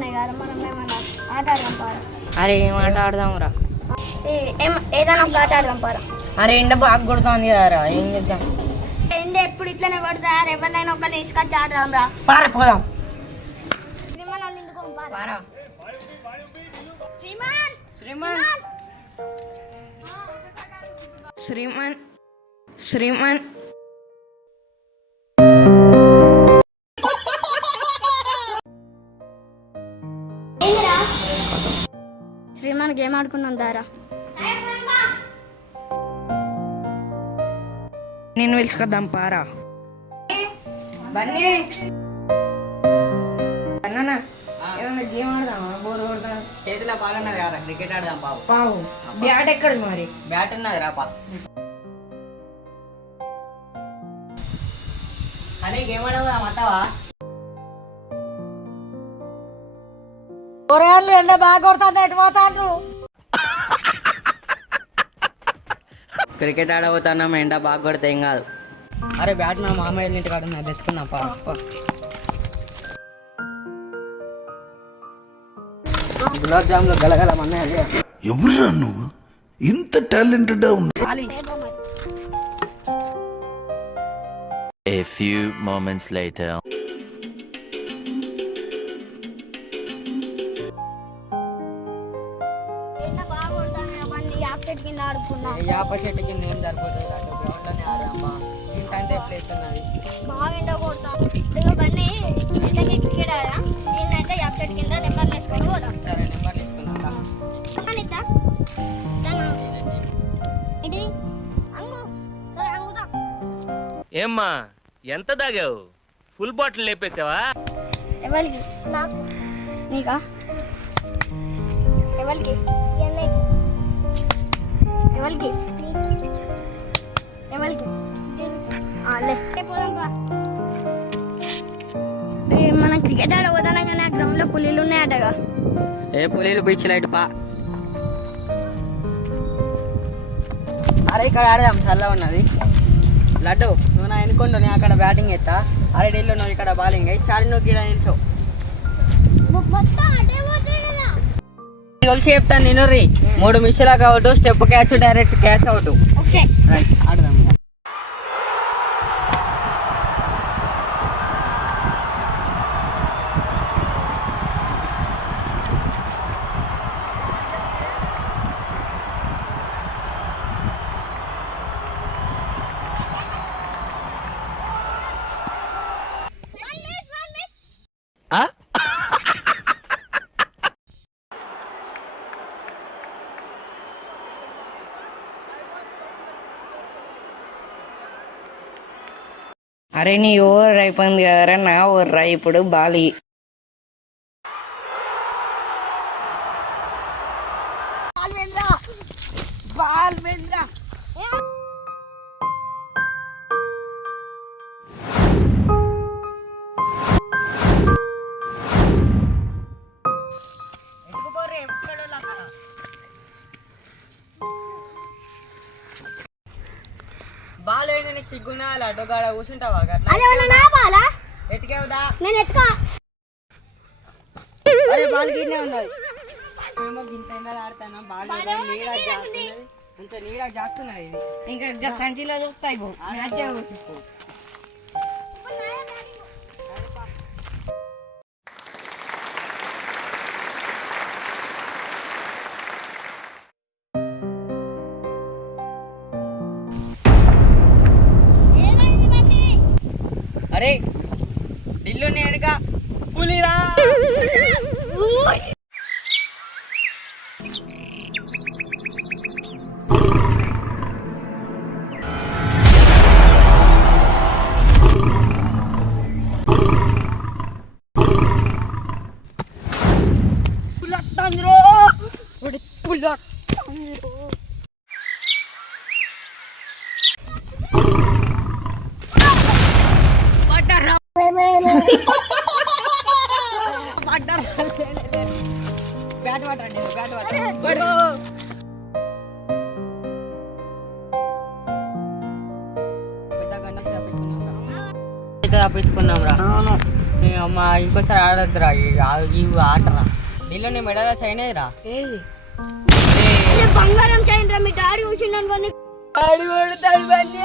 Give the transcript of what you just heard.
వస్తున్నాయి కదా మనం ఏమన్నా ఆట ఆడదాం పారా. అరే ఏం ఆట ఆడదాం రా? ఏదైనా ఒక ఆట ఆడదాం పారా. అరే ఎండ బాగా కొడుతుంది కదరా, ఏం చేద్దాం? ఎండ ఎప్పుడు ఇట్లనే కొడతారు, ఎవరినైనా ఒకరిని తీసుకొచ్చి ఆడదాం రా. పార పోదాం. పారా. శ్రీమాన్ శ్రీమాన్ శ్రీమాన్ గేమ్ ఆడుకున్నాం దారా. నేను పిలుచుకొద్దాం పారా. బన్నీ అన్నా ఏమన్నా గేమ్ ఆడదామా? బోర్ కొడతా. చేతిలో బాగున్నది కదా, క్రికెట్ ఆడదాం బాబు. పావు బ్యాట్ ఎక్కడ మరి? బ్యాట్ ఉన్నది రాపా. అరే గేమ్ ఆడదాం అత్తవా? కూరగాయలు ఎండ బాగా కొడుతుంది, ఎటు పోతాండ్రు? క్రికెట్ ఆడబోతున్నాం, ఎండ బాగా కొడితే ఏం కాదు. అరే బ్యాట్ మా మామయ్య ఇంటి కాడ ఉన్నది, తెచ్చుకుందాం పా. గులాబ్ జాములు గలగల అన్నాయి. ఎవరురా నువ్వు ఇంత టాలెంటెడ్ ఉన్నావు? A few moments later. యాప చెట్టు కింద ఏం సరిపోతుంది, అటు గ్రౌండ్ లోనే ఆడదామా? ఇంకంటే ప్లేస్ ఉన్నది. బాగా ఎండ కొడతాం. బన్నీ ఎండకి క్రికెట్ ఆడా, నేనైతే యాప్ చెట్టు కింద నెంబర్లు వేసుకొని పోదాం. సరే నెంబర్లు తీసుకున్నాం. ఏమ్మా ఎంత దాగావు? Full bottle లేపేసావా? ఎవరికి? నాకు. నీకా? ఎవరికి? ఎవరికి? ఎవరికి? మనం క్రికెట్ ఆడబోతాం కానీ ఆ గ్రౌండ్ లో పులీలు ఉన్నాయటగా. ఏ పులీలు బీచ్ లైట్ పా. అరే ఇక్కడ ఆడదాం, చల్ల ఉన్నది. లడ్డు నువ్వు నా ఎన్నుకుంటూ నేను అక్కడ బ్యాటింగ్ ఎత్తా. అరే డీల్లో నువ్వు ఇక్కడ బౌలింగ్ అయ్యి చాలి, నువ్వు గీడ నిల్చో. కలిసి చెప్తాను నేను రీ. 3 మిషన్లకు out, step catch, direct catch out. Okay right ఆడదాం. అరే నీ ఓవర్ అయిపోయింది కదరా, నా ఓవర్ రా ఇప్పుడు. బాలి బాల్ వేయంగా నీకు సిగ్గున్నా లడ్డు గాడ కూర్చుంటావా? ఎతికేవుదా? నేను ఎత్తుకా. అరే బాల్ గిన్నే ఉన్నది. మేము గింత ఎండలు ఆడుతున్నాం, బాల్ నీడ జాస్తున్నది, కొంచెం నీడ జాస్తున్నది. ఇది ఇంకా సంచిలో చూస్తాయి మ్యాచ్ కొట్టించుకో. అరే ఢిల్లు నేడుగా పులిరా. బ్యాట్ పట్టండి, బ్యాట్ పట్టండి. పెద్ద గంట తప్పించుకున్నాం రా. అమ్మ ఇంకోసారి ఆడొద్దురా ఇవి ఆటరా నీళ్ళు నీ మెడలో చైన్ అయ్యిరా బంగారం చైన్ రా మీ డాడీ చూసిండని ఆడి కొడతాడు బండి.